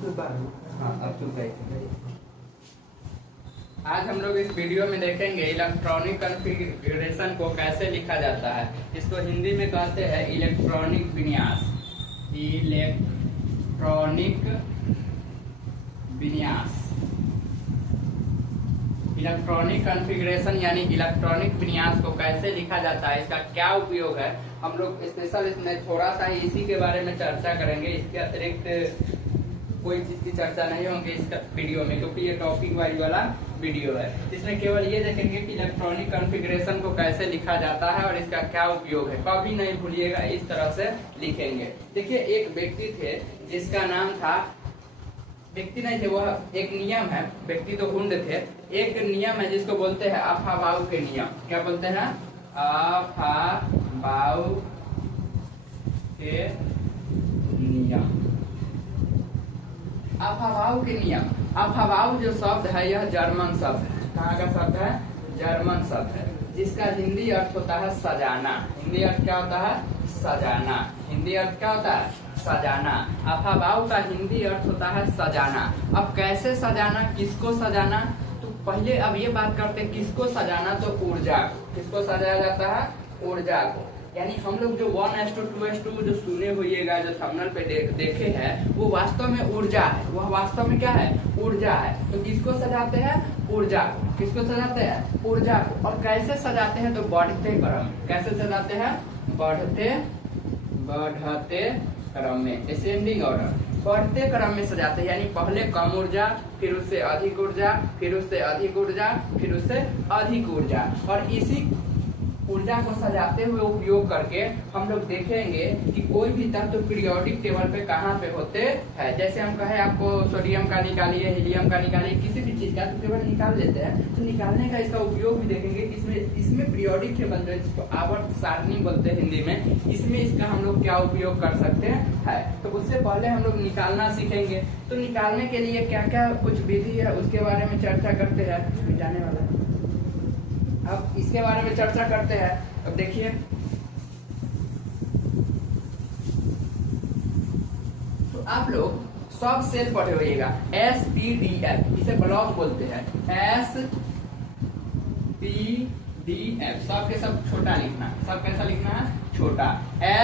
हाँ अब चुप रही। आज हम लोग इस वीडियो में देखेंगे इलेक्ट्रॉनिक कॉन्फ़िगरेशन को कैसे लिखा जाता है। इसको हिंदी में कहते हैं इलेक्ट्रॉनिक विन्यास। इलेक्ट्रॉनिक विन्यास, इलेक्ट्रॉनिक कॉन्फ़िगरेशन यानी इलेक्ट्रॉनिक विन्यास को कैसे लिखा जाता है, इसका क्या उपयोग है, हम लोग स्पेशल इसमें थोड़ा सा ही इसी के बारे में चर्चा करेंगे। इसके अतिरिक्त कोई चीज की चर्चा नहीं होगी इस वीडियो में, क्योंकि ये टॉपिक वाइज वाला वीडियो है। इसमें केवल ये देखेंगे कि इलेक्ट्रॉनिक कॉन्फ़िगरेशन को कैसे लिखा जाता है और इसका क्या उपयोग है। कभी नहीं भूलिएगा, इस तरह से लिखेंगे। देखिए, एक व्यक्ति थे जिसका नाम था, व्यक्ति नहीं थे, वह एक नियम है, व्यक्ति तो हुंड थे। एक नियम है जिसको बोलते हैं अफाबाउ के नियम। क्या बोलते हैं? अफाबाउ के नियम। अफाबाउ के नियम। अफाबाउ जो शब्द है यह जर्मन शब्द है। कहाँ का शब्द है? जर्मन शब्द है, जिसका हिंदी अर्थ होता है सजाना। हिंदी अर्थ क्या होता है? सजाना। हिंदी अर्थ क्या होता है? सजाना। अफाबाउ का हिंदी अर्थ होता है सजाना। अब कैसे सजाना, किसको सजाना? तो पहले अब ये बात करते हैं किसको सजाना, तो ऊर्जा। किसको सजाया जाता है? ऊर्जा को। यानी हम लोग जो 1:2 2:2 जो सुने होइएगा, जो थंबनेल पे देखे हैं, वो वास्तव में ऊर्जा है। वह वास्तव में क्या है? ऊर्जा है। तो किसको सजाते हैं? ऊर्जा को। किसको सजाते हैं? ऊर्जा को। और कैसे सजाते हैं? तो बढ़ते क्रम। कैसे सजाते हैं? बढ़ते क्रम में, असेंडिंग ऑर्डर, बढ़ते क्रम में सजाते हैं। यानी पहले कम ऊर्जा, फिर उससे अधिक ऊर्जा, फिर उससे अधिक ऊर्जा, फिर उससे अधिक ऊर्जा। और इसी ऊर्जा को सजाते हुए उपयोग करके हम लोग देखेंगे कि कोई भी तत्व पीरियोडिक टेबल पे कहाँ पे होते हैं। जैसे हम कहे आपको सोडियम का निकालिए, हीलियम का निकालिए, किसी भी चीज का तो टेबल निकाल लेते हैं। तो निकालने का इसका उपयोग भी देखेंगे कि इसमें पीरियोडिक टेबल जो है, जिसको आवर्त सारणी बोलते हैं हिंदी में, इसमें इसका हम लोग क्या उपयोग कर सकते हैं। तो उससे पहले हम लोग निकालना सीखेंगे। तो निकालने के लिए क्या क्या कुछ विधि है उसके बारे में चर्चा करते हैं। मिटाने वाला अब इसके बारे में चर्चा करते हैं। अब देखिए, तो आप लोग सब सेल पढ़े होइएगा, SPDF, इसे ब्लॉक बोलते हैं। SPDF, सब के सब छोटा लिखना। सब कैसा लिखना है? छोटा।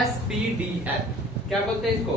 SPDF क्या बोलते हैं इसको?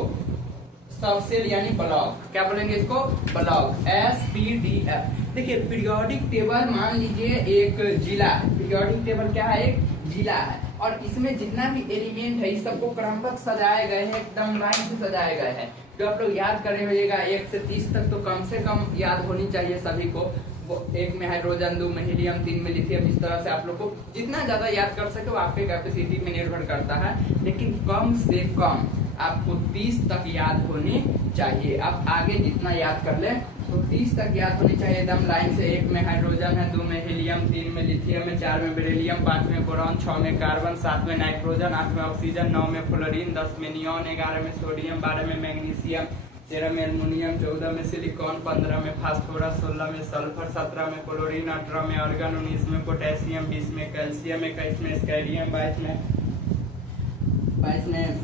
सब सेल यानी ब्लॉक। क्या बोलेंगे इसको? ब्लॉक। SPDF। देखिए, पीरियोडिक टेबल मान लीजिए एक जिला है। पीरियोडिक टेबल क्या है? एक जिला है। और इसमें जितना भी एलिमेंट है, इस सबको क्रमबद्ध सजाए गए हैं, एकदम लाइन से सजाए गए हैं। जो आप लोग याद करे होइएगा 1 से 30 तक तो कम से कम याद होनी चाहिए सभी को। वो 1 में हाइड्रोजन, 2 में हीलियम, 3 में लिथियम। इस तरह से आप लोग को जितना ज्यादा याद कर सके वो आपके कैपेसिटी में निर्भर करता है, लेकिन कम से कम आपको 30 तक याद होनी चाहिए। आप आगे जितना याद कर ले तो 30 तक याद होनी चाहिए एकदम लाइन से। 1 में हाइड्रोजन है, 2 में हीलियम, 3 में लिथियम है, 4 में बेरिलियम, 5 में बोरॉन, 6 में कार्बन, 7 में नाइट्रोजन, 8 में ऑक्सीजन, 9 में फ्लोरीन, 10 में नियॉन, 11 में सोडियम, 12 में मैग्नीशियम, 13 में एल्युमिनियम, 14 में सिलिकॉन, 15 में फास्फोरस, 16 में सल्फर, 17 में क्लोरीन, 18 में आर्गन, 19 में पोटेशियम, 20 में कैल्शियम, 21 में स्कैरियम, 22 में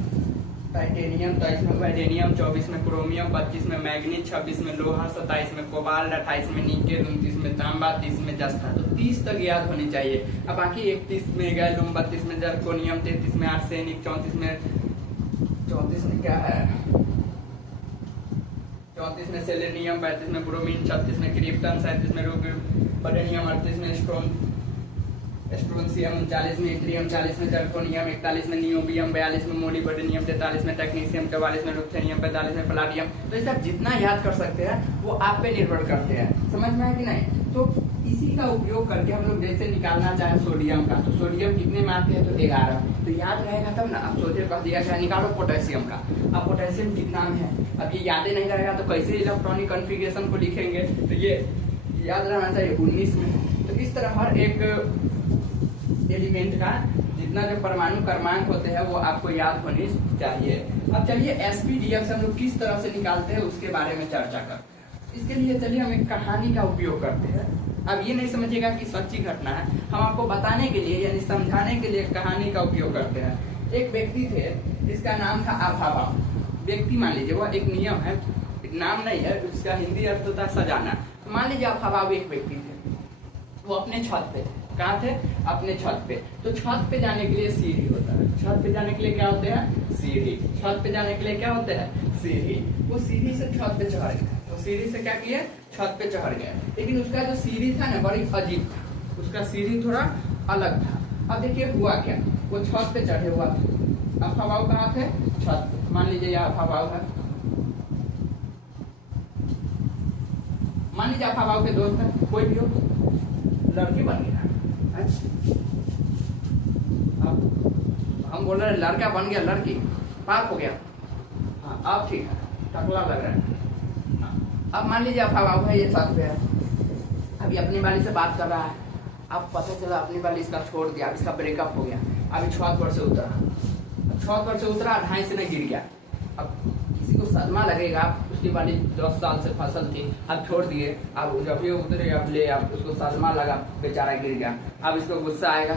टाइटेनियम, 23 में वाइडेनियम, 24 में क्रोमियम, 25 में मैग्नीज, 26 में लोहा, 27 में कोबाल्ट, 28 में निकेल, 29 में तांबा, 30 में जस्ता। तो 30 तक याद होनी चाहिए। अब बाकी 31 में गैलियम, 32 में जर्कोनियम, 33 में आर्सेनिक, 34 में क्या है? 34 में सेलेनियम, 35 में ब्रोमीन, 36 में क्रिप्टन, 37 में रुबिडियम, 38 में स्ट्रोंशियम, 39 में इथेरियम, 40 में जर्कोनियम, 41 में नियोबियम, 42 में मोलिब्डेनम, 43 में टेक्नीशियम, 44 में रुथेनियम, 45 में पलाडियम। तो इसे आप जितना याद कर सकते हैं वो आप पे निर्भर करते हैं। समझ में है कि नहीं? तो इसी का उपयोग करके हम लोग जैसे निकालना चाहे सोडियम का, तो सोडियम कितने में आते हैं? तो 11। तो याद रहेगा तब ना। अब सोचे कह दिया क्या, निकालो पोटेशियम का। अब पोटेशियम कितना में है? अब ये याद नहीं रहेगा तो कैसे इलेक्ट्रॉनिक कॉन्फ़िगरेशन को लिखेंगे? तो ये याद रहना चाहिए 19 में। तो इस तरह हर एक एलिमेंट का जितना जो परमाणु क्रमांक होते हैं वो आपको याद होनी चाहिए। अब चलिए SPDF से हम लोग किस तरह से निकालते हैं उसके बारे में चर्चा करते हैं। इसके लिए चलिए हम एक कहानी का उपयोग करते हैं। अब ये नहीं समझिएगा कि सच्ची घटना है, हम आपको बताने के लिए यानी समझाने के लिए कहानी का उपयोग करते हैं। एक व्यक्ति थे जिसका नाम था अफाबाउ। व्यक्ति मान लीजिए, वह एक नियम है, नाम नहीं है, उसका हिंदी अर्थ होता है सजाना। तो मान लीजिए आप हवा एक व्यक्ति थे, वो अपने छत पे, कहाँ थे? अपने छत पे। तो छत पे जाने के लिए सीढ़ी होता है। छत पे जाने के लिए क्या होते हैं? सीढ़ी। छत पे जाने के लिए क्या होते हैं? सीढ़ी। वो सीढ़ी से छत पे चढ़ गए। तो सीढ़ी से क्या किए? छत पे चढ़ गए। लेकिन उसका जो सीढ़ी था ना, बड़ी अजीब था, उसका सीढ़ी थोड़ा अलग था। अब देखिए हुआ क्या, वो छत पे चढ़े हुआ था। अब हवाओ कहाँ थे? छत पे। मान लीजिए यहाँ हवाओ है, मान लीजिए आप हवाओ के दोस्त है, कोई भी हो, लड़की बन गया। अब हम बोल रहे हैं लड़का बन गया, लड़की पाप हो गया। हाँ अब ठीक है, टकला लग रहा है। हाँ। अब मान लीजिए आप हवाओ है, ये साथ पे है, अभी अपनी वाली से बात कर रहा है। अब पता चला अपनी वाली इसका छोड़ दिया, अब इसका ब्रेकअप हो गया। अभी छत पर से उतरा, छत पर से उतरा, ढाई से नहीं गिर गया। अब किसी को सदमा लगेगा, उसकी वाली 10 साल से फसल थी, अब छोड़ दिए, अब जब भी उतरे अब ले, अब उसको सदमा लगा, बेचारा गिर गया। अब इसको गुस्सा आएगा,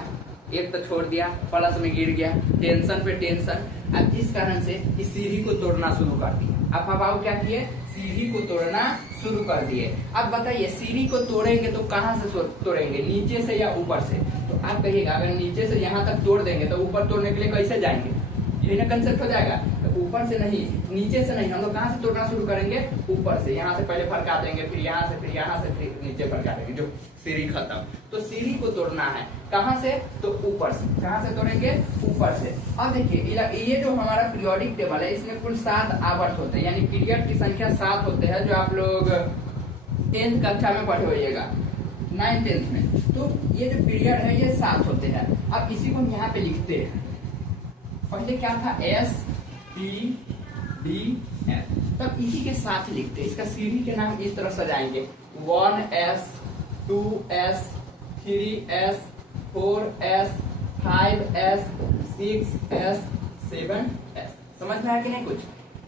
एक तो छोड़ दिया, प्लस में गिर गया, टेंशन पे टेंशन। अब जिस कारण से इस सीढ़ी को तोड़ना शुरू कर दिया। अब हवाओ क्या किए? सीढ़ी को तोड़ना शुरू कर दिए। अब बताइए सीढ़ी को तोड़ेंगे तो कहाँ से तोड़ेंगे, नीचे से या ऊपर से? तो आप कहिएगा अगर नीचे से यहाँ तक तोड़ देंगे तो ऊपर तोड़ने के लिए कैसे जाएंगे? यही ना कंसेप्ट हो जाएगा। तो ऊपर से नहीं, नीचे से नहीं, हम लोग कहाँ से तोड़ना शुरू करेंगे? ऊपर से। यहाँ से पहले फरका देंगे, फिर यहाँ से, फिर यहाँ से, फिर नीचे फरका देंगे, जो सीढ़ी खत्म। तो सीढ़ी को तोड़ना है कहाँ से? तो ऊपर से। कहाँ से तोड़ेंगे? ऊपर से। अब देखिए ये जो हमारा पीरियोडिक टेबल है, इसमें कुल 7 आवर्त होते हैं, यानी पीरियड की संख्या 7 होते हैं, जो आप लोग 10th कक्षा में पढ़े होइएगा, 9th 10th में। तो ये जो पीरियड है ये 7 होते हैं। अब इसी को हम यहाँ पे लिखते हैं। पहले क्या था? S P D F, तब इसी के साथ लिखते हैं। इसका सीढ़ी के नाम इस तरह सजाएंगे, 1S 2S 3S 4S 5S 6S 7S। समझ में आया कि नहीं कुछ?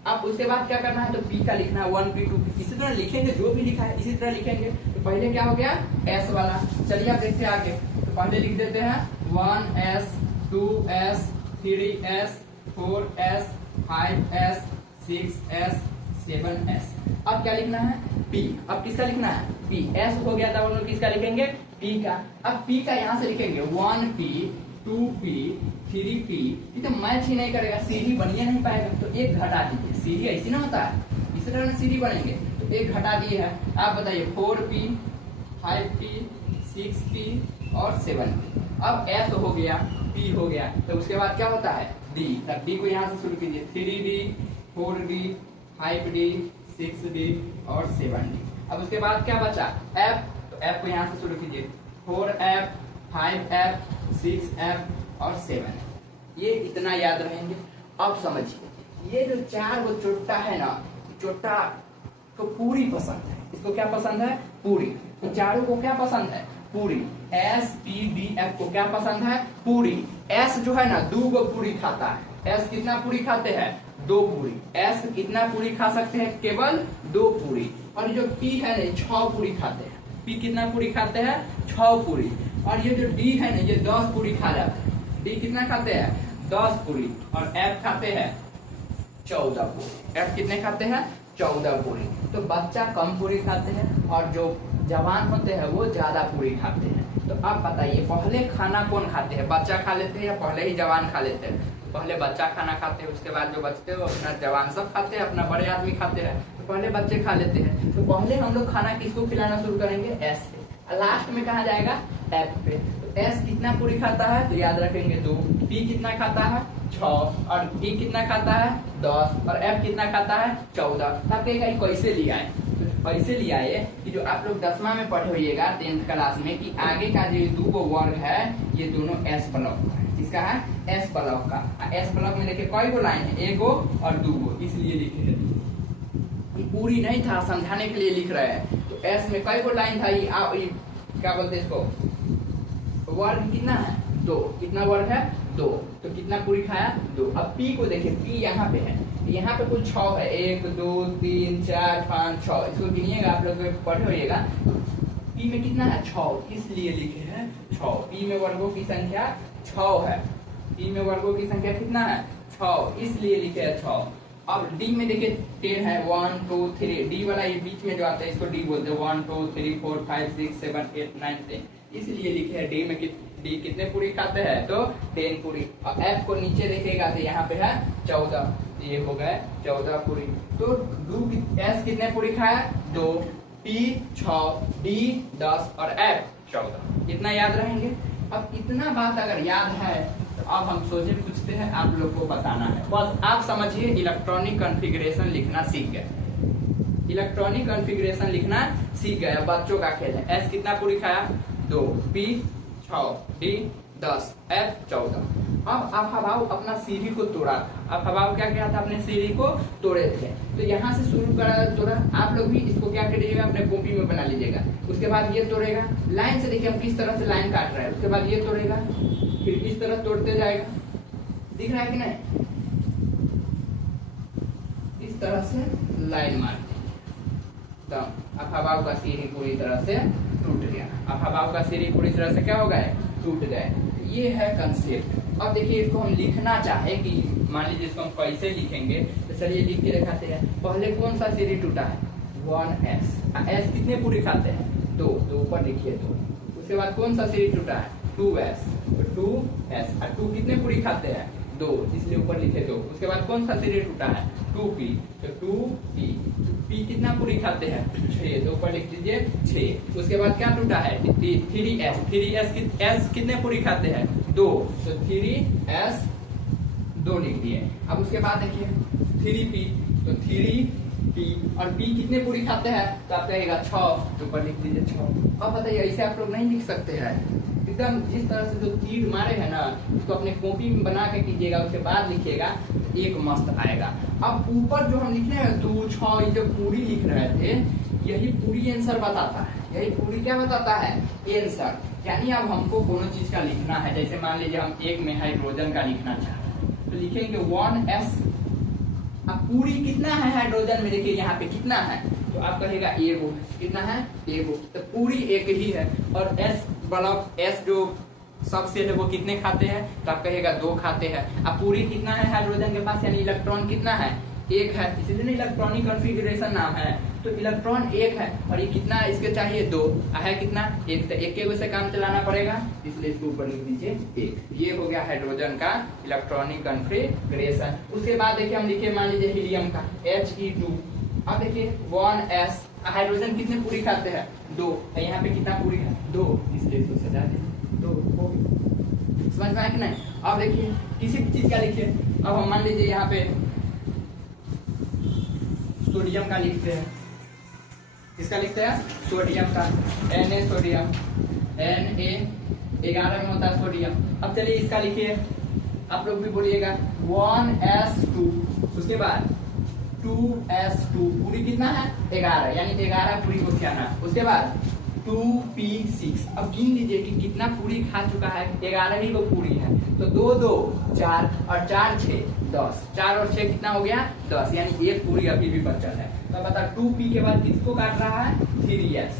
अब उसके बाद क्या करना है? तो P का लिखना है, 1 P 2 P, इसी तरह लिखेंगे, जो भी लिखा है इसी तरह लिखेंगे। तो पहले क्या हो गया? S वाला। चलिए आप देखते हैं आगे। तो पहले लिख देते हैं 1S 2S 3S 4S 5S 6S 7S। अब क्या लिखना है? P। अब किसका लिखना है? P। S हो गया था, हम लोग किसका लिखेंगे? P का। अब P का यहाँ से लिखेंगे 1P 2P 3P। ये तो मैच ही नहीं करेगा, सीढ़ी बनिए नहीं पाएगा, तो एक घटा दीजिए। सीढ़ी ऐसी ना होता है, इसी तरह सीढ़ी बनेंगे। तो एक घटा दिए है। आप बताइए 4P 5P 6P और 7P। अब S हो गया, P हो गया, तो उसके बाद क्या होता है? D। तब D को यहाँ से शुरू कीजिए, 3D 4D 5D 6D और 7D। अब उसके बाद क्या बचा? F। तो F को यहाँ से शुरू कीजिए, 4F 5F 6F और 7F। ये इतना याद रहेंगे। अब समझिए ये जो 4 वो चोट्टा है ना, चोट्टा को पूरी पसंद है। इसको क्या पसंद है? पूरी। तो चारों को क्या पसंद है? पूरी। S P D F को क्या पसंद है? पूरी। S जो है ना 2 पूरी खाता है। S कितना पूरी खाते हैं? 2 पूरी। S कितना पूरी खा सकते हैं? केवल 2 पूरी। और जो P है ना 6 पूरी खाते हैं। P कितना पूरी खाते हैं? 6 पूरी। और ये जो D है ना ये 10 पूरी खा जाते हैं। D कितना खाते हैं? 10 पूरी। और F खाते हैं 14 पूरी। F कितने खाते हैं? 14 पूरी। तो बच्चा कम पूरी खाते हैं और जो जवान होते हैं वो ज्यादा पूरी खाते हैं। तो अब बताइए पहले खाना कौन खाते हैं? बच्चा खा लेते हैं या पहले ही जवान खा लेते हैं? पहले बच्चा खाना खाते हैं, उसके बाद जो बचते हैं वो अपना जवान सब खाते हैं, अपना बड़े आदमी खाते हैं। तो पहले बच्चे खा लेते हैं। तो पहले हम लोग खाना किसको खिलाना शुरू करेंगे? S से। लास्ट में कहा जाएगा? F पे। तो S कितना पूरी खाता है? तो याद रखेंगे 2। P कितना खाता है? 6। और D कितना खाता है? 10। और F कितना खाता है? 14। तब कैसे लिया है? ऐसे लिया है कि जो आप लोग 10वां में पढ़े होइएगा 10th क्लास में, कि आगे का जो 2 वर्ग है ये दोनों S ब्लॉक का है। किसका है? S ब्लॉक का। S ब्लॉक में देखिए कई गो लाइन है? 1 और 2, इसलिए लिखे हैं। ये पूरी नहीं था, समझाने के लिए लिख रहे हैं। तो S में कई गो लाइन था? ये क्या बोलते हैं इसको? वर्ग कितना है? 2। कितना वर्ग है? 2। तो कितना पूरी खाया? 2। अब P को देखिए, P यहाँ पे है, यहाँ पे कुल 6 है, 1 2 3 4 5 6। इसको गिनिएगा, आप लोग पढ़े होइएगा। P में कितना है? 6, इसलिए लिखे हैं 6। P में वर्गों की संख्या 6 है। P में वर्गों की संख्या कितना है? 6, इसलिए लिखे हैं 6। अब डी में देखिए 10 है, 1 2 3, डी वाला ये बीच में जो आता है इसको डी बोलते हैं, 1 2 3 4 5 6 7 8 9 10, इसलिए लिखे है डी में डी कितने पूरी खाते हैं तो 10 पूरी। अब एफ को नीचे देखेगा तो यहाँ पे है 14, ये हो गए 14 पूरी। तो एस कितने पूरी खाया 2, पी 6, डी 10 और एफ 14, इतना याद रहेंगे। अब इतना बात अगर याद है तो अब हम सोचे पूछते हैं आप लोग को बताना है, बस आप समझिए इलेक्ट्रॉनिक कॉन्फ़िगरेशन लिखना सीख गए, इलेक्ट्रॉनिक कॉन्फ़िगरेशन लिखना सीख गए। बच्चों का खेल है। एस कितना पूरी खाया 2, पी 6, डी 10, एफ 14। अब आप हवाओ अपना सीढ़ी को तोड़ा था, अब हवाओ क्या किया था अपने सीढ़ी को तोड़े थे, तो यहाँ से शुरू करा तोड़ा। आप लोग भी इसको क्या करिएगा अपने कॉपी में बना लीजिएगा। उसके बाद ये तोड़ेगा लाइन से, देखिए हम किस तरह से लाइन काट रहे हैं, उसके बाद ये तोड़ेगा फिर इस तरह तोड़ते जाएगा, दिख रहा है कि नहीं, इस तरह से लाइन मारते तो अब हवाओं का सीढ़ी पूरी तरह से टूट गया। अब हवाओं का सीढ़ी पूरी तरह से क्या हो गए टूट गए। ये है कंसेप्ट। अब देखिए इसको हम लिखना चाहे कि मान लीजिए इसको हम कैसे लिखेंगे तो चलिए लिख के दिखाते हैं। पहले कौन सा सीढ़ी टूटा है 1s, s कितने पूरी खाते हैं 2, तो ऊपर लिखिए 2। उसके बाद कौन सा सीढ़ी टूटा है 2s, तो 2s और 2 कितने पूरी खाते हैं 2, इसलिए ऊपर लिखे 2। उसके बाद कौन सा सीढ़ी टूटा है 2p, तो 2p, p कितना पूरी खाते हैं 6, तो ऊपर लिख दीजिए 6। उसके बाद क्या टूटा है 3s, 3s कितने पूरी खाते हैं 2, तो 3s 2 लिख दिए। अब उसके बाद देखिए 3p, तो 3p और p कितने पूरी खाते हैं तो आप कहेगा 6, तो ऊपर लिख दीजिए 6। अब बताइए ऐसे आप लोग नहीं लिख सकते हैं, एकदम जिस तरह से जो तीर मारे हैं ना उसको अपने कॉपी में बना के कीजिएगा, उसके बाद लिखिएगा एक मस्त आएगा। अब ऊपर जो हम लिख रहे हैं 2 6 ये जो पूरी लिख रहे थे यही पूरी आंसर बताता है, यही पूरी क्या बताता है आंसर। यानी अब हमको कोनो चीज का लिखना है, जैसे मान लीजिए हम एक में हाइड्रोजन का लिखना चाहते तो लिखेंगे 1s। अब पूरी कितना है हाइड्रोजन में, देखिए यहाँ पे कितना है तो आप कहेगा एगो, कितना है एगो, तो पूरी एक ही है। और एस ब्लॉक एस जो सबसेट है वो कितने खाते हैं तो आप कहेगा 2 खाते हैं। अब पूरी कितना है हाइड्रोजन के पास, यानी इलेक्ट्रॉन कितना है 1 है, इसलिए इलेक्ट्रॉनिक कॉन्फ़िगरेशन नाम है। तो इलेक्ट्रॉन 1 है और ये कितना है इसके चाहिए 2 है, कितना 1, तो एक से काम चलाना पड़ेगा, इसलिए इसको ऊपर लिख दीजिए 1। ये हो गया हाइड्रोजन का इलेक्ट्रॉनिक कॉन्फ़िगरेशन। उसके बाद देखिए हम लिखे मान लीजिए हीलियम का He2। अब देखिए 1s, हाइड्रोजन कितने पूरी खाते हैं 2, यहाँ पे कितना पूरी है 2, इसलिए इसको सजा दीजिए 2 हो गया। समझ में आया कि नहीं। अब देखिए किसी चीज का लिखिए, अब हम मान लीजिए यहाँ पे सोडियम का लिखते हैं, किसका लिखते हैं सोडियम का, Na सोडियम, Na 11 में होता है सोडियम। अब चलिए इसका लिखिए, आप लोग भी बोलिएगा 1s2, उसके बाद 2s2 पूरी कितना है 11, यानी 11 पूरी को क्या है। उसके बाद 2p6, अब गिन लीजिए कि कितना पूरी खा चुका है, 11 ही वो पूरी है, तो 2 2 4 और 4 6 10, 4 और 6 कितना हो गया 10, यानी एक पूरी अभी भी बचा है। तो बता 2p के बाद किसको काट रहा है 3s।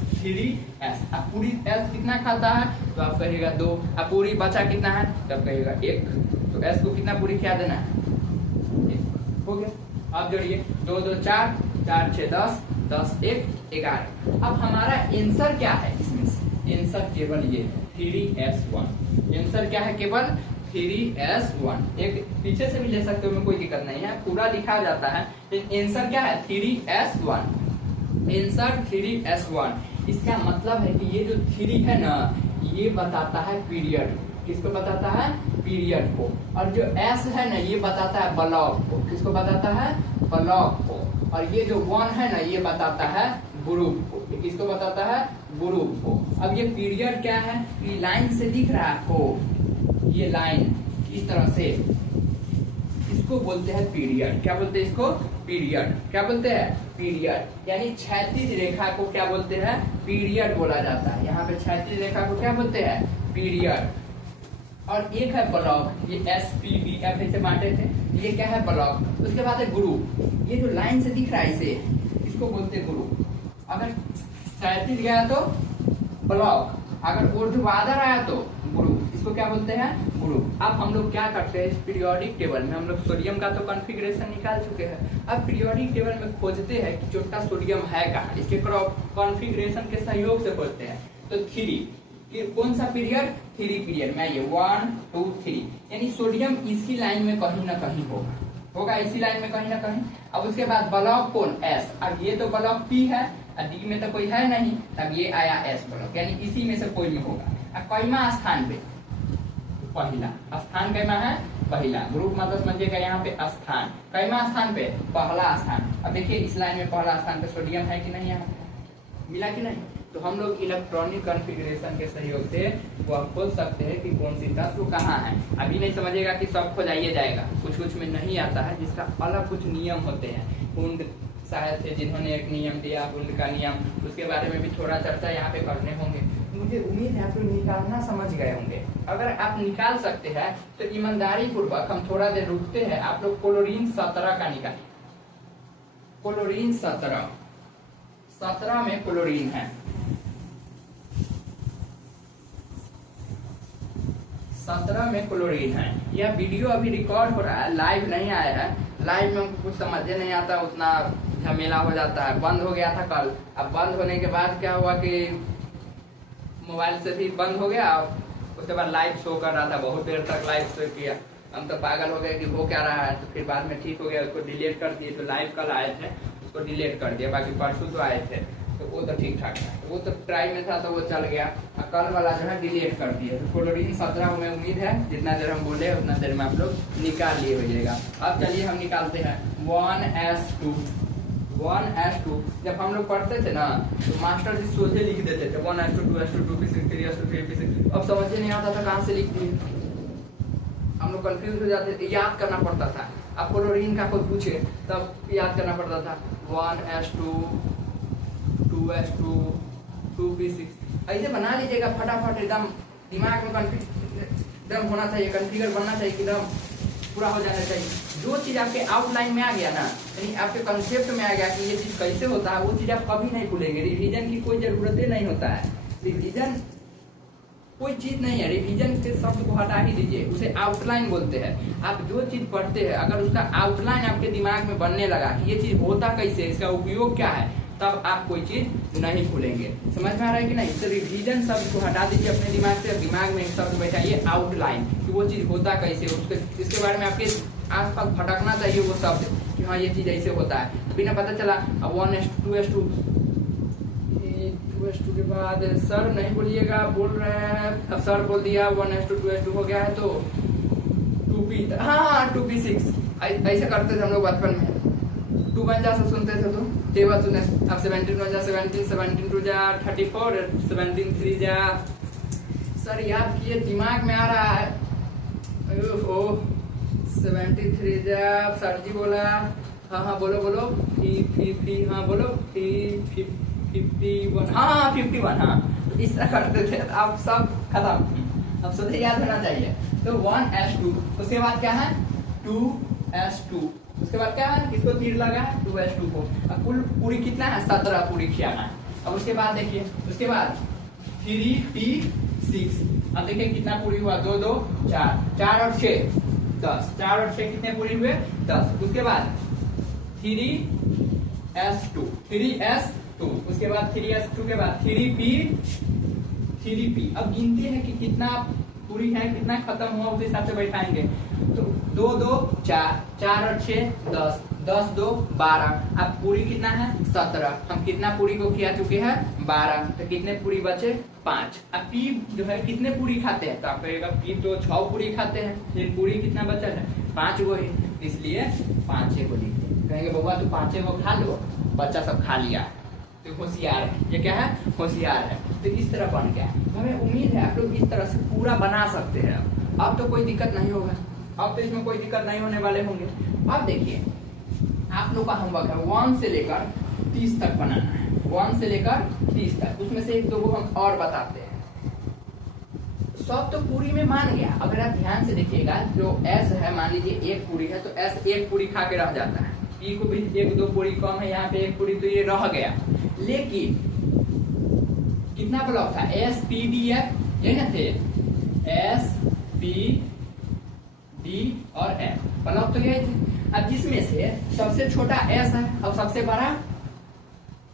अब पूरी s कितना खाता है तो आप कहेगा 2, अब पूरी बचा कितना है तब कहेगा 1, तो s को कितना पूरी खिला देना है 1, हो गया। अब जोड़िए 2 2 4, 4 6 10, 10 1 11। अब हमारा आंसर क्या है इसमें से, आंसर केवल ये है 3s1। आंसर क्या है केवल 3s1। एक पीछे से भी ले सकते हो, में कोई दिक्कत नहीं है, पूरा लिखा जाता है। आंसर क्या है 3s1, आंसर 3s1। इसका मतलब है कि ये जो 3 है ना ये बताता है पीरियड, किसको बताता है पीरियड को, और जो s है ना ये बताता है ब्लॉक को, किसको बताता है ब्लॉक को, और ये जो 1 है ना ये बताता है ग्रुप को, किसको बताता है ग्रुप को। अब ये पीरियड क्या है, ये लाइन से दिख रहा है आपको, ये लाइन इस तरह से, इसको बोलते हैं पीरियड। क्या बोलते हैं इसको पीरियड, क्या बोलते हैं पीरियड, यानी क्षैतिज रेखा को क्या बोलते हैं पीरियड बोला जाता है। यहाँ पे क्षैतिज रेखा को क्या बोलते हैं पीरियड। और एक है ब्लॉक, ये SPBF ऐसे बांटे थे, ये क्या है ब्लॉक। उसके बाद है ग्रुप, ये जो लाइन से दिख रहा है इसे, इसको बोलते हैं ग्रुप। अगर क्षैतिज गया तो ब्लॉक, अगर ऊर्ध्वाधर आया तो ग्रुप, इसको क्या बोलते हैं ग्रुप। अब हम लोग क्या करते हैं, इस पीरियोडिक टेबल में हम लोग सोडियम का तो कॉन्फ़िगरेशन निकाल चुके हैं। अब पीरियोडिक टेबल में खोजते हैं कि छोटा सोडियम है कहाँ, इसके कॉन्फ़िगरेशन के सहयोग से खोजते हैं। तो 3 कौन सा पीरियड, 3 पीरियड में ये 1 2 3, यानी सोडियम इसी लाइन में कहीं ना कहीं होगा इसी लाइन में कहीं ना कहीं। अब उसके बाद ब्लॉक कौन, एस। अब ये तो ब्लॉक पी है, डी में तो कोई है नहीं, अब ये आया एस ब्लॉक, यानी इसी में से कोई में होगा। अब कैमा स्थान पे, पहला स्थान कैमा है, पहला। ग्रुप मतलब समझिएगा यहाँ पे स्थान, कैमा स्थान पे, पहला स्थान। अब देखिए इस लाइन में पहला स्थान पे सोडियम है कि नहीं, यहाँ मिला कि नहीं। तो हम लोग इलेक्ट्रॉनिक कॉन्फ़िगरेशन के सहयोग से वो आप खोज सकते हैं कि कौन सी तत्व कहाँ है। अभी नहीं समझेगा कि सब खोजाइए जाएगा, कुछ कुछ में नहीं आता है, जिसका अलग कुछ नियम होते हैं। कुंड शायद थे जिन्होंने एक नियम दिया, कुंड का नियम, उसके बारे में भी थोड़ा चर्चा यहाँ पे करने होंगे। मुझे उम्मीद है आप लोग निकालना समझ गए होंगे। अगर आप निकाल सकते हैं तो ईमानदारी पूर्वक हम थोड़ा देर रुकते हैं, आप लोग क्लोरीन 17 का निकालिए। क्लोरीन 17 में क्लोरीन है, 17 में क्लोरीन है। यह वीडियो अभी रिकॉर्ड हो रहा है, लाइव नहीं आया है। लाइव में कुछ समझे नहीं आता, उतना झमेला हो जाता है। बंद हो गया था कल, अब बंद होने के बाद क्या हुआ कि मोबाइल से भी बंद हो गया, उसके बाद लाइव शो कर रहा था, बहुत देर तक लाइव शो किया। हम तो पागल हो गए कि हो क्या रहा है, तो फिर बाद में ठीक हो गया, उसको डिलीट कर दिए। तो लाइव कल आए थे, उसको डिलीट कर दिया, बाकी परसों तो आए थे, तो वो तो ठीक ठाक था, वो तो ट्राई में था तो वो चल गया। कल वाला जो है डिलीट कर दिया। तो क्लोरीन 17 में उम्मीद है जितना देर हम बोले उतना देर में आप लोग निकाल लिए होइएगा। अब चलिए हम निकालते हैं 1s2। 1s2 जब हम लोग पढ़ते थे ना तो मास्टर जी सोचे लिख देते थे 1s2 2s2 2p6 3s2 3p6। अब समझ नहीं आता था कहाँ से लिख दिए, हम लोग कंफ्यूज हो जाते थे, याद करना पड़ता था। अब क्लोरीन का कोई पूछे तब याद करना पड़ता था 1s2 2s2 2p6। ऐसे बना लीजिएगा फटाफट, एकदम दिमाग में एकदम होना चाहिए, कन्फिगर बनना चाहिए, एकदम पूरा हो जाना चाहिए। जो चीज आपके आउटलाइन में आ गया ना, यानी आपके कंसेप्ट में आ गया कि ये चीज कैसे होता है, वो चीज आप कभी नहीं भूलेंगे। रिवीजन की कोई जरूरत ही नहीं होता है, रिवीजन कोई चीज नहीं है। रिवीजन के शब्द को हटा ही दीजिए, उसे आउटलाइन बोलते हैं। आप जो चीज पढ़ते हैं अगर उसका आउटलाइन आपके दिमाग में बनने लगा कि ये चीज होता कैसे, इसका उपयोग क्या है, तब आप कोई चीज नहीं भूलेंगे। समझ में आ रहा है कि नहीं। तो रिवीजन शब्द को हटा दीजिए अपने दिमाग से, दिमाग में एक शब्द बैठाइए आउटलाइन, कि वो चीज होता कैसे, उसके इसके बारे में आपके आसपास भटकना चाहिए वो शब्द कि हाँ ये चीज ऐसे होता है। बिना पता चला अब 1s2 2s2 के बाद सर नहीं बोलिएगा, बोल रहे हैं, अब सर बोल दिया 1s2 2s2 हो गया है तो 2p, हाँ 2p6 ऐसे करते थे हम लोग बचपन में। 2 बन जा सुनते थे तो टेबल सुने। अब 17 बन जा 17, 17 2 जा 34, 17 3 जा, सर याद किए दिमाग में आ रहा है। ओहो 73 जा, सर जी बोला, हाँ बोलो बोलो, हाँ बोलो 51, हाँ 51, हाँ इस तरह करते थे। अब सब खत्म, अब सीधे याद होना चाहिए। तो 1s2, उसके बाद क्या है 2s2, उसके बाद क्या है, किसको तीर लगा है 2s2 को। अब कुल पूरी कितना है 17 पूरी खियाना है। अब उसके बाद देखिए, उसके बाद 3p6। अब देखिए कितना पूरी हुआ, 2 2 4, 4 और 6 10, 4 और 6 कितने पूरी हुए 10। उसके बाद 3s2, 3s2, उसके बाद 3s2 के बाद 3p। अब गिनते हैं कि कितना पूरी है कितना खत्म हुआ, उस हिसाब से बैठाएंगे। तो 2 2 4, 4 और 6 10, 10 2 12। अब पूरी कितना है 17, हम कितना पूरी को किया चुके हैं 12, तो कितने पूरी बचे 5। अब पी जो है कितने पूरी खाते हैं, तो आप कहेगा पी तो 6 पूरी खाते हैं, फिर पूरी कितना बचा है 5 गो ही, इसलिए 5 को लीजिए। कहेंगे बउआ तो 5 को खा लो, बच्चा सब खा लिया तो होशियार है। ये क्या है, होशियार है। तो इस तरह बन गया। हमें उम्मीद है आप लोग इस तरह से पूरा बना सकते हैं। अब तो कोई दिक्कत नहीं होगा, अब तो इसमें कोई दिक्कत नहीं होने वाले होंगे। अब देखिए आप लोग का होमवर्क है 1 से लेकर 30 तक बनाना है, 1 से लेकर 30 तक। उसमें से 1 2 को हम और बताते हैं। सब तो पूरी में मान गया। अगर आप ध्यान से देखिएगा, जो S है मान लीजिए 1 पूरी है तो S 1 पूरी खा के रह जाता है, P को भी 1 2 पूरी कम है, यहाँ पे 1 पूरी, तो ये रह गया। लेकिन कितना ब्लॉक था, S P D F, ये ना थे S P डी और एफ। ब्लॉक तो यही थे। अब जिसमें से सबसे छोटा एस है और सबसे बड़ा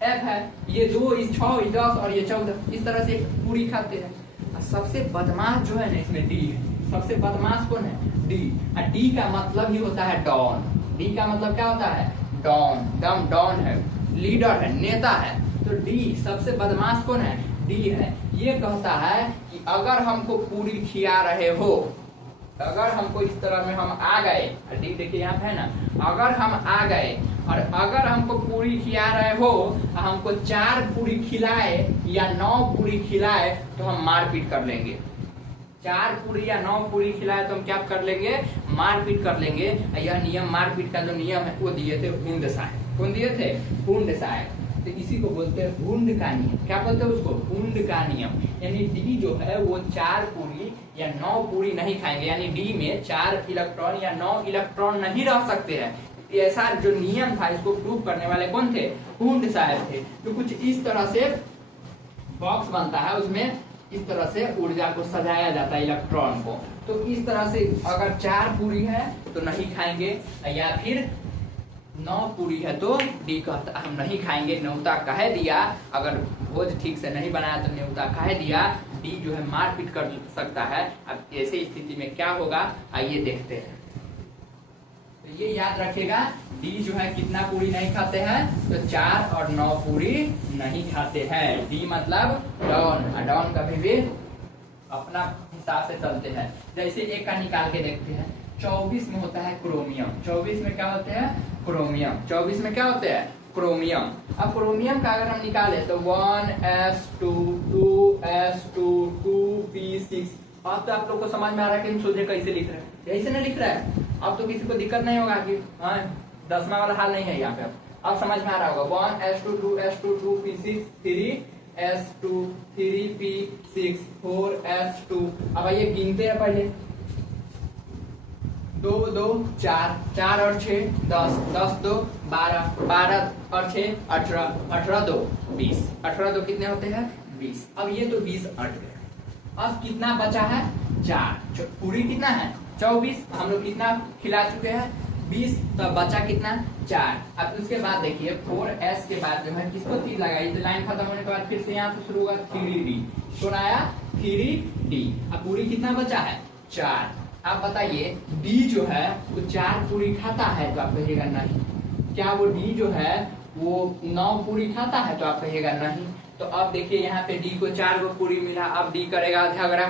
एफ है, ये 2 इस 6 इस 10 और ये 14, इस तरह से पूरी खाते हैं। और सबसे बदमाश जो है ना इसमें डी है। सबसे बदमाश कौन है? डी। और डी का मतलब ही होता है डॉन। डी का मतलब क्या होता है? डॉन। दम डॉन है, लीडर है, नेता है। तो डी सबसे बदमाश कौन है? डी है। ये कहता है कि अगर हमको पूरी खिया रहे हो, अगर हमको इस तरह में हम आ गए, डी देखिए यहाँ पे है ना, अगर हम आ गए और अगर हमको पूरी खिला रहे हो, हमको 4 पूरी खिलाए या 9 पूरी खिलाए तो हम मारपीट कर लेंगे। 4 पूरी या 9 पूरी खिलाए तो हम क्या कर लेंगे? मारपीट कर लेंगे। यह नियम, मारपीट का जो नियम है वो दिए थे हुंड साहब। कौन दिए थे? हुंड साहब। तो इसी को बोलते हैं हुंड का नियम। क्या बोलते हैं उसको? हुंड का नियम। यानी डी जो है वो 4 पूरी या 9 पूरी नहीं खाएंगे, यानी डी में 4 इलेक्ट्रॉन या 9 इलेक्ट्रॉन नहीं रह सकते हैं। ऐसा जो नियम था इसको प्रूव करने वाले कौन थे? हुंड साहब थे। तो कुछ इस तरह से बॉक्स बनता है, उसमें इस तरह से ऊर्जा को सजाया जाता है इलेक्ट्रॉन को। तो इस तरह से अगर 4 पूरी है तो नहीं खाएंगे, या फिर 9 पूरी है तो डी कहता हम नहीं खाएंगे, न्योता कह दिया। अगर भोज ठीक से नहीं बनाया तो न्योता कह दिया। डी जो है मारपीट कर सकता है। अब ऐसी स्थिति में क्या होगा, आइए देखते हैं। तो ये याद रखेगा, डी जो है कितना पूरी नहीं खाते हैं? तो 4 और 9 पूरी नहीं खाते हैं। डी मतलब डॉन। डॉन कभी भी अपना हिसाब से चलते हैं। जैसे एक का निकाल के देखते हैं। 24 में होता है क्रोमियम। 24 में क्या होते हैं? क्रोमियम। 24 में क्या होते हैं? क्रोमियम। अब क्रोमियम का अगर हम निकाले तो 1s2 2s2 2p6। अब तो आप लोग को समझ में आ रहा है कि हम सोचे कैसे लिख रहे हैं, यही से नहीं लिख रहा है। अब तो किसी को दिक्कत नहीं होगा कि हाँ 10वां वाला हाल नहीं है यहाँ पे। अब समझ में आ रहा होगा। 1s2 2s2 2p6 3s2 3p6 4s2। अब ये गिनते हैं पहले। 2 2 4 4 और 6 10 10 2 12 12 और 6 18 18 2 20 18 2 कितने होते हैं? 20। अब ये तो 20 अट गए। अब कितना बचा है? 4। पूरी कितना है? 24। हम लोग कितना खिला चुके हैं? 20। तो बचा कितना? 4। अब उसके बाद देखिए 4s के बाद जो है किसको तीर लगाई? तो लाइन खत्म होने के बाद फिर से यहाँ से शुरू होगा 3d। कौन आया? 3d। अब पूरी कितना बचा है? 4। आप बताइए डी जो है वो 4 पूरी खाता है तो आप कहिएगा नहीं। क्या वो डी जो है वो 9 पूरी खाता है? तो आप कहिएगा नहीं। तो अब देखिए यहाँ पे डी को 4 गो पूरी मिला। अब डी करेगा झगड़ा।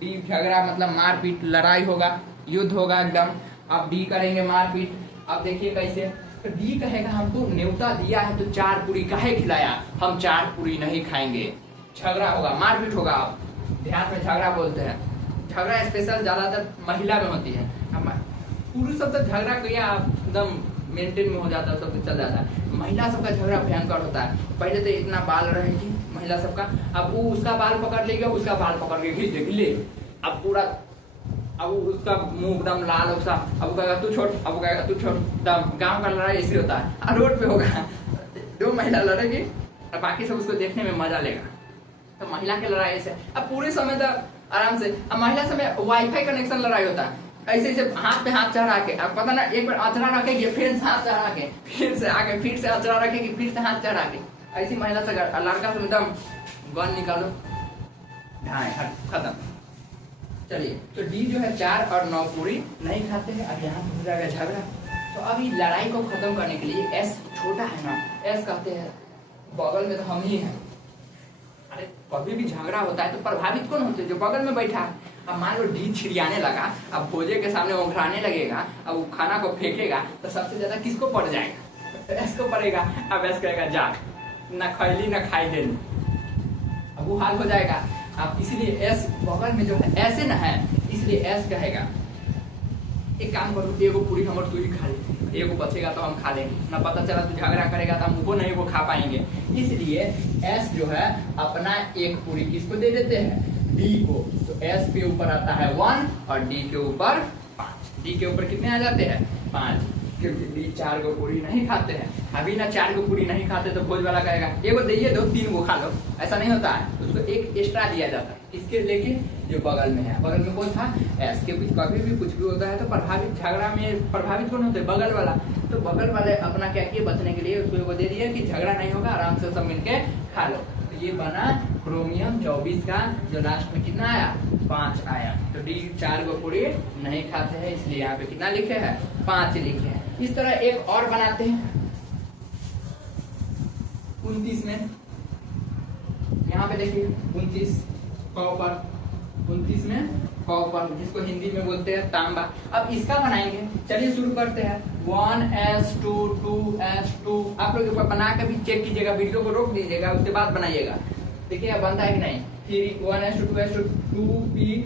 डी झगड़ा मतलब मारपीट, लड़ाई होगा, युद्ध होगा एकदम। अब डी करेंगे मारपीट। अब देखिए कैसे। तो डी कहेगा हमको न्योता दिया है तो 4 पूरी काहे खिलाया? हम 4 पूरी नहीं खाएंगे। झगड़ा होगा, मारपीट होगा। आप ध्यान में झगड़ा बोलते हैं। झगड़ा स्पेशल ज्यादातर महिला में होती है। पुरुष सब तो झगड़ा किया एकदम मेंटेन में हो जाता है, सब कुछ चल जाता है। महिला सबका झगड़ा भयंकर होता है। पहले तो इतना बाल रहेगी महिला सबका, अब वो उसका बाल पकड़ लेगा, उसका बाल पकड़ के खींच देगी ले। अब पूरा अब उसका मुंह एकदम लाल होगा। अब वो कहेगा तू छोड़, अब वो कहेगा तू छोड़। गांव का लड़ाई ऐसे होता है। रोड पे होगा 2 महिला लड़ेगी और बाकी सब उसको देखने में मजा लेगा। तो महिला की लड़ाई ऐसे। अब पूरे समय तो आराम से। अब महिला समय वाईफाई कनेक्शन लड़ाई होता है। ऐसे ऐसे हाथ पे हाथ चढ़ा के, अब पता ना एक बार अचरा रखेगी फिर हाथ चढ़ा के, फिर से आगे फिर से अचरा रखेगी फिर से हाथ चढ़ा के। ऐसी महिला से लड़का से एकदम गन निकालो, खत्म। चलिए तो डी जो है 4 और 9 पूरी नहीं खाते हैं। अब यहाँ हो जाएगा झगड़ा। तो अभी लड़ाई को खत्म करने के लिए एस छोटा है ना, एस कहते हैं बगल में तो हम ही हैं। अरे कभी भी झगड़ा होता है तो प्रभावित कौन होते हैं? जो बगल में बैठा है। अब मान लो डी छिड़ियाने लगा, अब भोजे के सामने उघराने लगेगा, अब वो खाना को फेंकेगा तो सबसे ज्यादा किसको पड़ जाएगा? एस को पड़ेगा। अब एस कहेगा जा न खैली न खाई देनी, अब वो हाल हो जाएगा। अब इसलिए एस बगल में जो है ऐसे न है, इसलिए एस कहेगा एक काम करो, एगो पूरी हमर तू ही खा ले, एगो बचेगा तो हम खा लेंगे। ना पता चला तू झगड़ा करेगा तो हम वो नहीं वो खा पाएंगे। इसलिए एस जो है अपना एक पूरी किसको दे देते हैं? डी को। तो एस के ऊपर आता है 1 और डी के ऊपर 5। डी के ऊपर कितने आ जाते हैं? 5। क्योंकि डी 4 को पूरी नहीं खाते हैं। अभी ना 4 को पूरी नहीं खाते तो भोज वाला कहेगा एगो दे दो 3 को खा लो, ऐसा नहीं होता है, उसको एक एक्स्ट्रा दिया जाता है। किसके लेके? जो बगल में है। बगल में कौन था? एस के। कभी भी कुछ भी होता है तो प्रभावित, झगड़ा में प्रभावित कौन होते? बगल वाला। तो बगल वाले अपना क्या किए, बचने के लिए उसको दे दिया कि झगड़ा नहीं होगा, आराम से सब मिलके खा लो। तो ये बना क्रोमियम 24 का, जो लास्ट में कितना आया? 5 आया। तो डी 4 को पूरी नहीं खाते हैं, इसलिए यहाँ पे कितना लिखे हैं? 5 लिखे हैं। इस तरह एक और बनाते हैं 29 में। यहाँ पे देखिए 29 कॉपर, 29 में कॉपर, जिसको हिंदी में बोलते हैं तांबा। अब इसका बनाएंगे, चलिए शुरू करते हैं। 1s2 2s2। आप लोग एक बार बना के भी चेक कीजिएगा, वीडियो को रोक दीजिएगा, उसके बाद बनाइएगा। देखिए अब बनता है कि नहीं। 1s2 2s2 2p,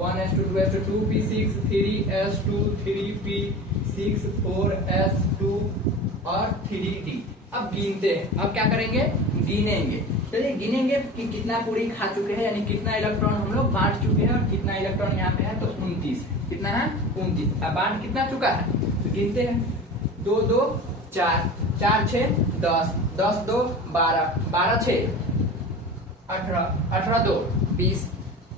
1s2 2s2 2p6, 3s2 3p6, 4s2 और 3d। अब गिनते हैं। अब क्या करेंगे? गिनेंगे। चलिए गिनेंगे कि कितना पूरी खा चुके हैं, यानी कितना इलेक्ट्रॉन हम लोग बांट चुके हैं और कितना इलेक्ट्रॉन यहाँ पे है। तो 29। कितना है? 29। अब बांट कितना चुका है तो गिनते हैं। 2 2 4, 4 6 10, 10 2 12, 12 6 18, 18 2 20।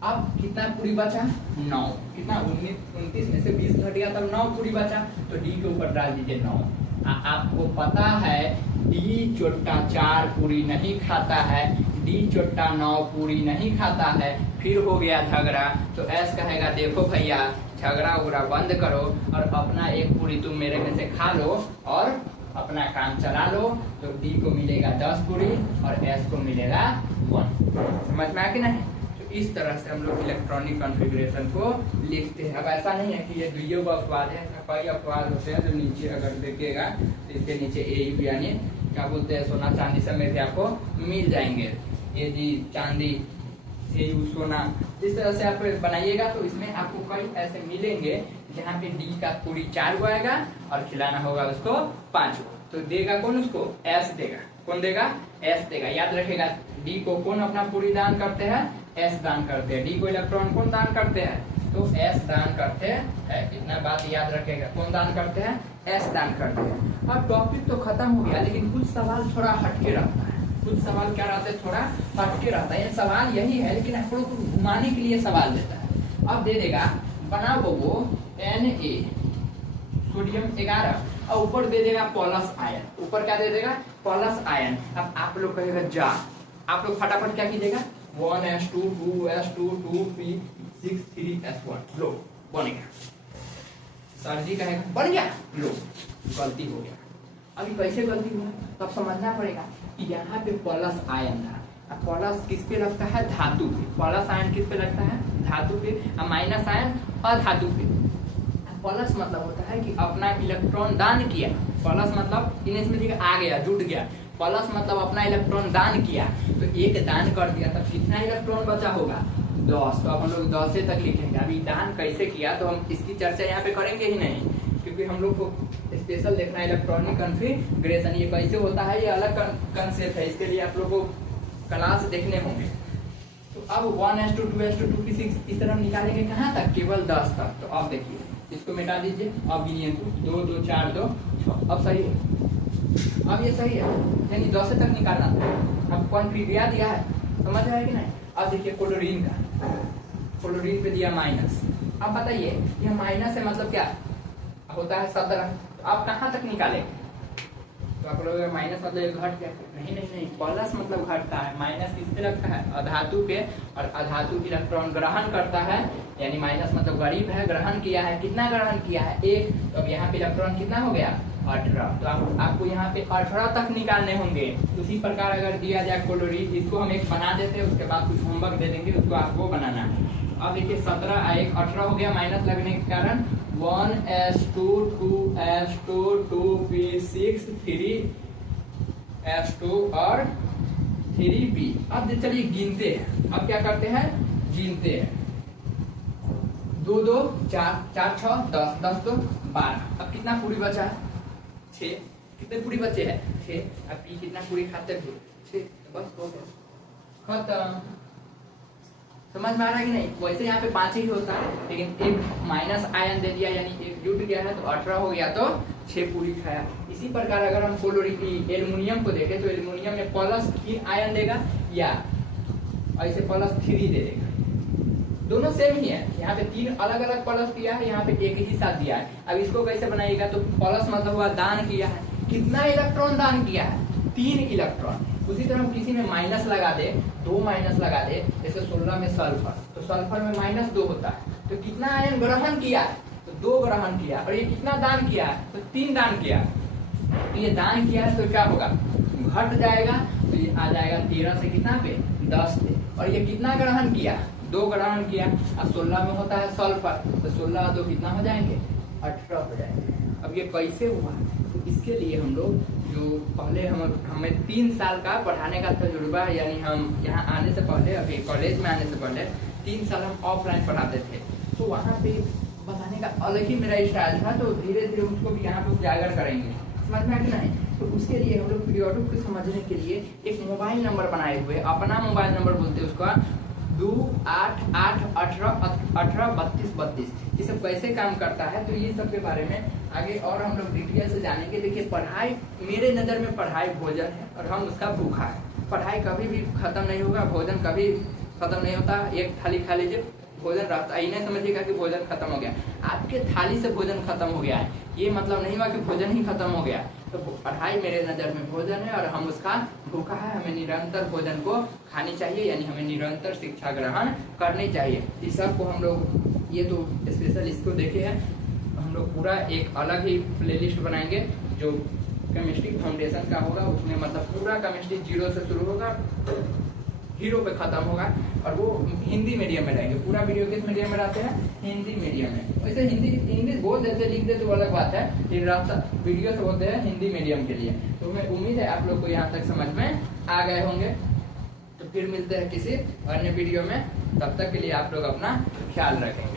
अब कितना पूरी बचा? 9। कितना? 29 में से 20 घट गया तब 9 पूरी बचा। तो डी के ऊपर डाल दीजिए 9। आपको पता है डी चोट्टा 4 पूरी नहीं खाता है, डी चोट्टा 9 पूरी नहीं खाता है। फिर हो गया झगड़ा, तो एस कहेगा देखो भैया झगड़ा उगड़ा बंद करो और अपना एक पूरी तुम मेरे में से खा लो और अपना काम चला लो। तो डी को मिलेगा 10 पूरी और एस को मिलेगा 1। समझ में आया कि नहीं? तो इस तरह से हम लोग इलेक्ट्रॉनिक कॉन्फ़िगरेशन को लिखते हैं। अब ऐसा नहीं है कि ये दुइयों का अपवाद है, कई अपवाद होते हैं। जो नीचे अगर देखिएगा तो इसके नीचे ए यानी क्या बोलते हैं, सोना चांदी सब में भी आपको मिल जाएंगे। ये जी चांदी, ये सोना, इस तरह से आप बनाइएगा तो इसमें आपको कई ऐसे मिलेंगे जहाँ पे डी का पूरी 4 को आएगा और खिलाना होगा उसको 5 को। तो देगा कौन? उसको एस देगा। कौन देगा? एस देगा। याद रखेगा डी को कौन अपना पूरी दान करते हैं? एस दान करते हैं। डी को इलेक्ट्रॉन कौन दान करते हैं? तो एस दान करते हैं। इतना बात याद रखेगा, कौन दान करते हैं? एस दान करते हैं। अब टॉपिक तो खत्म हो गया, लेकिन कुछ सवाल थोड़ा हटके रहता है। कुछ सवाल क्या रहते हैं? थोड़ा हटके रहता है। सवाल यही है लेकिन आप लोग को घुमाने के लिए सवाल देता है। अब दे देगा बनाओ वो Na सोडियम 11 और ऊपर दे देगा प्लस आयन। ऊपर क्या दे देगा? Plus ion. अब आप लोग कहेगा जा, आप लोग फटाफट क्या कीजिएगा? 1s2 2s2 2p6 3s1। लो बन गया। सर जी कहेगा बन गया, लो गलती हो गया। अभी कैसे गलती हुआ तब समझना पड़ेगा कि यहाँ पे प्लस आयन था। अब प्लस किस पे लगता है? धातु पे। प्लस आयन किस पे लगता है? धातु पे। और माइनस आयन अधातु पे। प्लस मतलब होता है कि अपना इलेक्ट्रॉन दान किया। प्लस मतलब इसमें देखिए आ गया, जुट गया। प्लस मतलब अपना इलेक्ट्रॉन दान किया। तो एक दान कर दिया तब कितना इलेक्ट्रॉन बचा होगा? 10। तो अब हम लोग 10 तक लिखेंगे। अभी दान कैसे किया तो हम इसकी चर्चा यहाँ पे करेंगे ही नहीं, क्योंकि हम लोग को स्पेशल देखना है इलेक्ट्रॉनिक कॉन्फ़िगरेशन ये कैसे होता है। ये अलग कंसेप्ट है, इसके लिए आप लोग को क्लास देखने होंगे। तो अब 1s2 2s2 2p6 इस तरह निकालेंगे कहाँ तक? केवल 10 तक। तो अब देखिए इसको मिटा दीजिए। अब गिनिए 2 2 4 2 6। अब सही है। अब ये सही है, यानी 10 तक निकालना था। अब कॉन्फ़िगर दिया है, समझ आया कि नहीं? अब देखिए क्लोरीन का, क्लोरीन पे दिया माइनस। अब बताइए यह माइनस है मतलब क्या होता है? 17। तो आप कहाँ तक निकालेंगे? तो आप लोग माइनस मतलब ये घट गया। नहीं, प्लस मतलब घटता है। माइनस किस पे लगता है? अधातु पे। और अधातु इलेक्ट्रॉन ग्रहण करता है, यानी माइनस मतलब गरीब है, ग्रहण किया है। कितना ग्रहण किया है? 1। तो अब यहाँ पे इलेक्ट्रॉन कितना हो गया? 18। तो आपको यहाँ पे 18 तक निकालने होंगे। उसी प्रकार अगर दिया जाए क्लोरीन, इसको हम एक बना देते हैं, उसके बाद कुछ होमवर्क दे देंगे, उसको आपको बनाना है। अब देखिए 17 1 18 हो गया माइनस लगने के कारण। 1s2 2s2 2p6 3s2 और 3p। अब चलिए गिनते हैं। अब क्या करते हैं? गिनते हैं। 2 2 4 4 6 10 10 2 12। अब कितना पूरी बचा है? 6। कितने पूरी बचे हैं? 6। अब पी कितना पूरी खाते थे? 6। बस हो गया, खत्म। समझ में आ रहा है कि नहीं? वैसे यहाँ पे 5 ही होता है, लेकिन एक माइनस आयन दे दिया यानी एक जुट गया है तो 18 हो गया, तो 6 पूरी खाया। इसी प्रकार अगर हम एल्युमिनियम को देखें तो एल्युमिनियम में +3 आयन देगा या ऐसे +3 दे देगा, दोनों सेम ही है। यहाँ पे 3 अलग अलग प्लस दिया है, यहाँ पे एक ही साथ दिया है। अब इसको कैसे बनाइएगा, तो प्लस मतलब हुआ दान किया है, कितना इलेक्ट्रॉन दान किया है, 3 इलेक्ट्रॉन। उसी तरह हम किसी में माइनस लगा दे, 2 माइनस लगा दे, जैसे 16 में सल्फर, तो सल्फर में -2 होता है, तो कितना आयन ग्रहण किया है, तो 2 ग्रहण किया। और ये कितना दान किया है, तो 3 दान किया। तो ये दान किया है तो क्या होगा, घट जाएगा, तो ये आ जाएगा 13 से कितना पे 10 पे। और ये कितना ग्रहण किया, 2 ग्रहण किया। और 16 में होता है सल्फर, तो 16 2 कितना हो जाएंगे, 18 हो जाएंगे। अब ये कैसे हुआ, तो इसके लिए हम लोग जो पहले हमें 3 साल का पढ़ाने का तजुर्बा, यानी हम यहाँ आने से पहले, अभी कॉलेज में आने से पहले 3 साल हम ऑफलाइन पढ़ाते थे, तो वहाँ पे बताने का अलग ही मेरा स्टाइल था। तो धीरे धीरे उसको भी यहाँ पे उजागर करेंगे, समझ में आ कि नहीं? तो उसके लिए हम लोग पीरियोडिक को समझने के लिए एक मोबाइल नंबर बनाए हुए, अपना मोबाइल नंबर बोलते हैं उसका, 28818183232। ये सब कैसे काम करता है, तो ये सब के बारे में आगे और हम लोग डिटेल से जानेंगे। देखिए पढ़ाई, मेरे नज़र में पढ़ाई भोजन है और हम उसका भूखा है। पढ़ाई कभी भी खत्म नहीं होगा, भोजन कभी खत्म नहीं होता। एक थाली खा लीजिए, भोजन रहता है, नहीं समझिएगा कि भोजन खत्म हो गया। आपके थाली से भोजन खत्म हो गया है, ये मतलब नहीं हुआ कि भोजन ही खत्म हो गया। तो पढ़ाई मेरे नज़र में भोजन है और हम उसका भूखा है। हमें निरंतर भोजन को खानी चाहिए, यानी हमें निरंतर शिक्षा ग्रहण करनी चाहिए। इस सब को हम लोग, ये तो स्पेशल इसको देखे हैं, हम लोग पूरा एक अलग ही प्लेलिस्ट बनाएंगे जो केमिस्ट्री फाउंडेशन का होगा। उसमें मतलब पूरा केमिस्ट्री 0 से शुरू होगा, हीरो पे खत्म होगा, और वो हिंदी मीडियम में रहेंगे। पूरा वीडियो किस मीडियम में रहते हैं, हिंदी मीडियम में। वैसे हिंदी इंग्लिश बोल देते, लिख देते, वो अलग बात है, लेकिन वीडियो से होते हैं हिंदी मीडियम के लिए। तो मैं उम्मीद है आप लोग को यहाँ तक समझ में आ गए होंगे। तो फिर मिलते हैं किसी अन्य वीडियो में, तब तक के लिए आप लोग अपना ख्याल रखेंगे।